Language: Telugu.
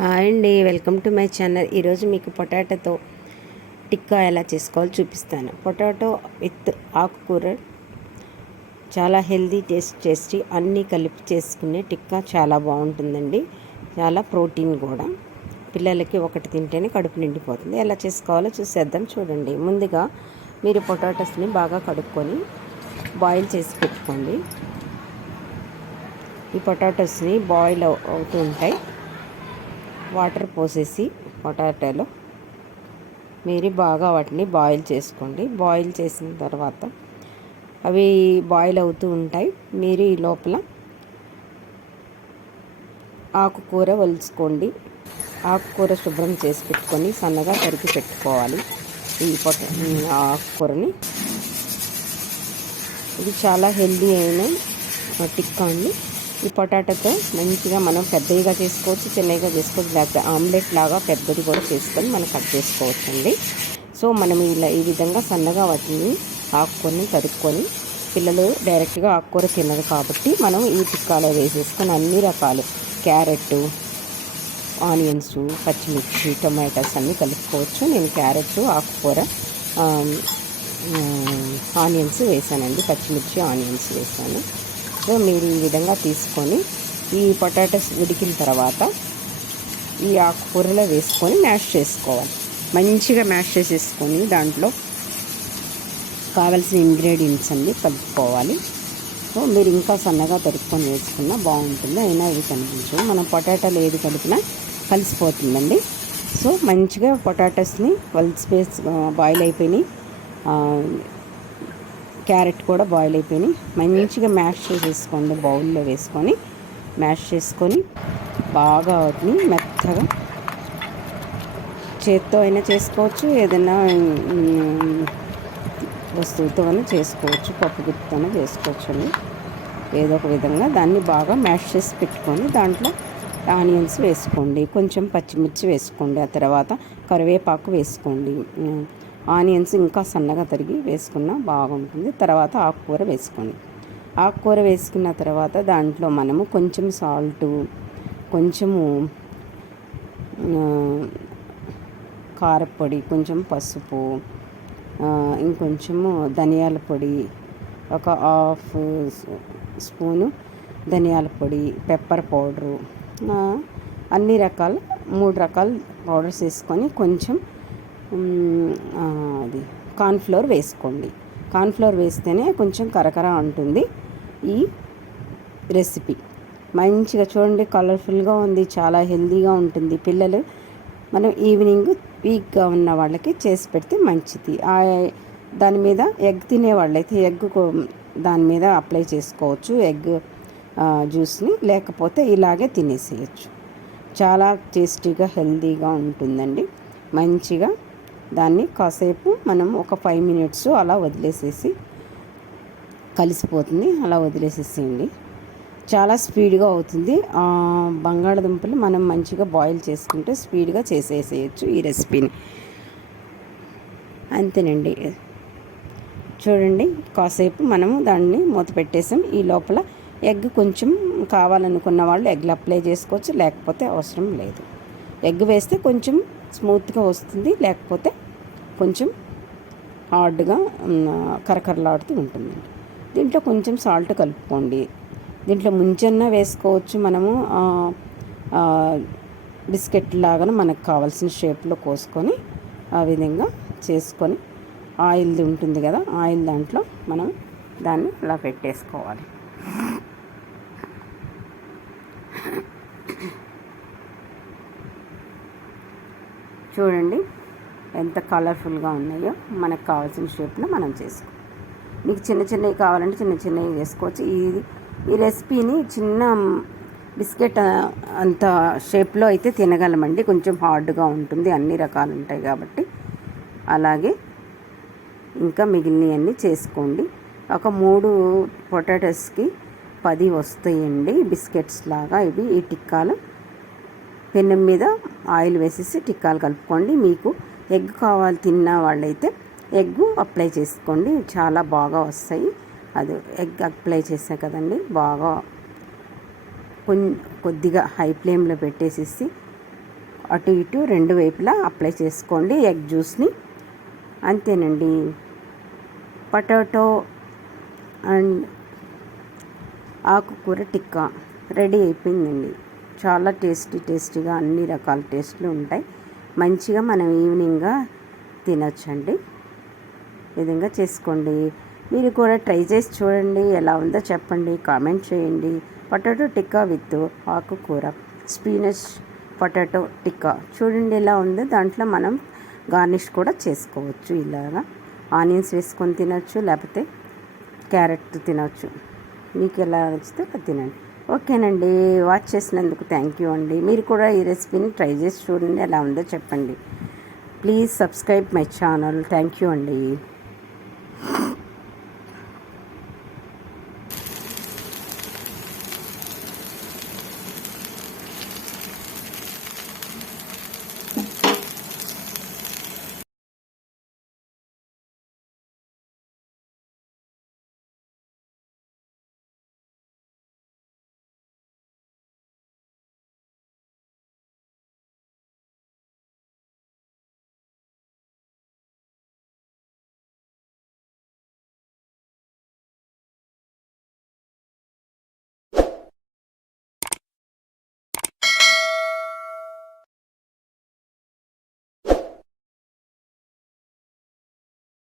హాయ్ అండి, వెల్కమ్ టు మై ఛానల్. ఈరోజు మీకు పొటాటోతో టిక్కా ఎలా చేసుకోవాలో చూపిస్తాను. పొటాటో విత్ ఆకుకూర చాలా హెల్దీ, టేస్టీ అన్నీ కలిపి చేసుకునే టిక్కా చాలా బాగుంటుందండి. చాలా ప్రోటీన్ కూడా. పిల్లలకి ఒకటి తింటేనే కడుపు నిండిపోతుంది. ఎలా చేసుకోవాలో చూసేద్దాం. చూడండి, ముందుగా మీరు పొటాటోస్ని బాగా కడుక్కొని బాయిల్ చేసి పెట్టుకోండి. ఈ పొటాటోస్ని బాయిల్ అవుతూ ఉంటాయి. వాటర్ పోసేసి పొటాటోలో మీరు బాగా వాటిని బాయిల్ చేసుకోండి. బాయిల్ చేసిన తర్వాత అవి బాయిల్ అవుతూ ఉంటాయి. మీరు ఈ లోపల ఆకుకూర వలుచుకోండి. ఆకుకూర శుభ్రం చేసి పెట్టుకొని సన్నగా తరిగి పెట్టుకోవాలి. ఈ ఆకుకూరని ఇది చాలా హెల్దీ అయిన టిక్కా అండి. ఈ పొటాటోతో మంచిగా మనం పెద్దగా చేసుకోవచ్చు, చిన్నగా చేసుకోవచ్చు, లేకపోతే ఆమ్లెట్ లాగా పెద్దది కూడా చేసుకొని మనం కట్ చేసుకోవచ్చు అండి. సో మనం ఈ విధంగా సన్నగా వాటిని ఆకుకూరని తరుక్కొని, పిల్లలు డైరెక్ట్గా ఆకుకూర తినరు కాబట్టి మనం ఈ టిక్కాలో వేసేసుకొని అన్ని రకాలు క్యారెట్, ఆనియన్స్, పచ్చిమిర్చి, టొమాటోస్ అన్నీ కలుపుకోవచ్చు. నేను క్యారెట్, ఆకుకూర, ఆనియన్స్ వేసానండి. పచ్చిమిర్చి, ఆనియన్స్ వేసాను. సో మీరు ఈ విధంగా తీసుకొని ఈ పొటాటోస్ ఉడికిన తర్వాత ఈ ఆకుకూరలో వేసుకొని మ్యాష్ చేసుకోవాలి. మంచిగా మ్యాష్ చేసేసుకొని దాంట్లో కావాల్సిన ఇంగ్రీడియంట్స్ అన్నీ కలుపుకోవాలి. సో మీరు ఇంకా సన్నగా తరుక్కొని వేసుకున్నా బాగుంటుంది. అయినా ఇవి కనిపించవు, మనం పొటాటోలు ఏది కలిపినా కలిసిపోతుందండి. సో మంచిగా పొటాటోస్ని బాయిల్ అయిపోయినాయి, క్యారెట్ కూడా బాయిల్ అయిపోయినాయి. మంచిగా మ్యాష్ చేసేసుకోండి. బౌల్లో వేసుకొని మ్యాష్ చేసుకొని బాగా వాటిని మెత్తగా చేత్తో అయినా చేసుకోవచ్చు, ఏదైనా వస్తువుతో అయినా చేసుకోవచ్చు, పప్పు గుత్తితోనే చేసుకోవచ్చు అండి. ఏదో ఒక విధంగా దాన్ని బాగా మ్యాష్ చేసి పెట్టుకొని దాంట్లో ఆనియన్స్ వేసుకోండి, కొంచెం పచ్చిమిర్చి వేసుకోండి, ఆ తర్వాత కరివేపాకు వేసుకోండి. ఆనియన్స్ ఇంకా సన్నగా తరిగి వేసుకున్నా బాగుంటుంది. తర్వాత ఆకుకూర వేసుకోండి. ఆకుకూర వేసుకున్న తర్వాత దాంట్లో మనము కొంచెం సాల్టు, కొంచెము కారపొడి, కొంచెం పసుపు, ఇంకొంచెము ధనియాల పొడి, ఒక హాఫ్ స్పూను ధనియాల పొడి, పెప్పర్ పౌడరు, అన్ని రకాల 3 రకాల పౌడర్స్ వేసుకొని కొంచెం అది కార్న్ఫ్లోర్ వేసుకోండి. కార్న్ఫ్లోర్ వేస్తేనే కొంచెం కరకర ఉంటుంది ఈ రెసిపీ. మంచిగా చూడండి, కలర్ఫుల్గా ఉంది, చాలా హెల్తీగా ఉంటుంది. పిల్లలు మనం ఈవినింగ్ వీక్గా ఉన్న వాళ్ళకి చేసి పెడితే మంచిది. దాని మీద ఎగ్ తినే వాళ్ళైతే ఎగ్ దాని మీద అప్లై చేసుకోవచ్చు, ఎగ్ జ్యూస్ని. లేకపోతే ఇలాగే తినేసేయచ్చు. చాలా టేస్టీగా హెల్తీగా ఉంటుందండి. మంచిగా దాన్ని కాసేపు మనం ఒక 5 minutes అలా వదిలేసేసి కలిసిపోతుంది. అలా వదిలేసేసేయండి. చాలా స్పీడ్గా అవుతుంది. బంగాళదుంపలు మనం మంచిగా బాయిల్ చేసుకుంటే స్పీడ్గా చేసేసేయచ్చు ఈ రెసిపీని. అంతేనండి. చూడండి, కాసేపు మనము దాన్ని మూత పెట్టేసాం. ఈ లోపల ఎగ్ కొంచెం కావాలనుకున్న వాళ్ళు ఎగ్లు అప్లై చేసుకోవచ్చు, లేకపోతే అవసరం లేదు. ఎగ్ వేస్తే కొంచెం స్మూత్గా వస్తుంది, లేకపోతే కొంచెం హార్డ్గా కరకరలాడుతూ ఉంటుందండి. దీంట్లో కొంచెం సాల్ట్ కలుపుకోండి. దీంట్లో ముంచెన్న వేసుకోవచ్చు. మనము బిస్కెట్ లాగా మనకు కావాల్సిన షేప్లో కోసుకొని ఆ విధంగా చేసుకొని ఆయిల్ది ఉంటుంది కదా, ఆయిల్ దాంట్లో మనం దాన్ని అలా పెట్టేసుకోవాలి. చూడండి ఎంత కలర్ఫుల్గా ఉన్నాయో. మనకు కావాల్సిన షేప్లో మనం చేసుకోవాలి. మీకు చిన్న చిన్నవి కావాలంటే చిన్న చిన్నవి చేసుకోవచ్చు. ఈ రెసిపీని చిన్న బిస్కెట్ అంత షేప్లో అయితే తినగలమండి. కొంచెం హార్డ్గా ఉంటుంది, అన్ని రకాలు ఉంటాయి కాబట్టి. అలాగే ఇంకా మిగిలినవన్నీ చేసుకోండి. ఒక 3 పొటాటోస్కి 10 వస్తాయండి బిస్కెట్స్ లాగా ఇవి. ఈ టిక్కాలు పెనం మీద ఆయిల్ వేసేసి టిక్కాలు కలుపుకోండి. మీకు ఎగ్ కావాలి తిన్న వాళ్ళైతే ఎగ్ అప్లై చేసుకోండి, చాలా బాగా వస్తాయి. అది ఎగ్ అప్లై చేసా కదండి, బాగా కొద్దిగా హై ఫ్లేమ్లో పెట్టేసేసి అటు ఇటు రెండు వైపులా అప్లై చేసుకోండి ఎగ్ జ్యూస్ని. అంతేనండి, పొటాటో అండ్ ఆకుకూర టిక్కా రెడీ అయిపోయిందండి. చాలా టేస్టీగా అన్ని రకాల టేస్ట్లు ఉంటాయి. మంచిగా మనం ఈవినింగ్గా తినొచ్చండి. ఈ విధంగా చేసుకోండి. మీరు కూడా ట్రై చేసి చూడండి, ఎలా ఉందో చెప్పండి, కామెంట్ చేయండి. పొటాటో టిక్కా విత్ ఆకుకూర, స్పినచ్ పొటాటో టిక్కా చూడండి ఎలా ఉందో. దాంట్లో మనం గార్నిష్ కూడా చేసుకోవచ్చు. ఇలాగా ఆనియన్స్ వేసుకొని తినచ్చు, లేకపోతే క్యారెట్ తినచ్చు. మీకు ఎలా నచ్చితే అది తినండి. ఓకేనండి, వాచ్ చేసినందుకు థ్యాంక్ యూ అండి. మీరు కూడా ఈ రెసిపీని ట్రై చేసి చూడండి, ఎలా ఉందో చెప్పండి. Please subscribe my channel. Thank you అండి.